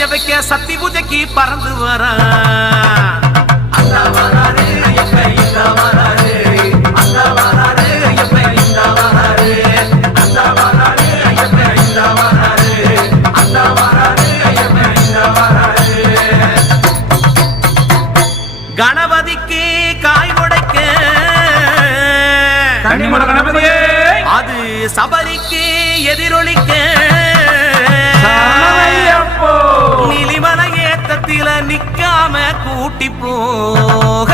செய்ய வைக்க சக்தி பூஜைக்கு பறந்து வர கணபதிக்கு காய் உடைக்க கணபதியே அது சபரிக்கு எதிரொலிக்க நிலிமலை ஏத்தத்தில நிக்காம கூட்டி போக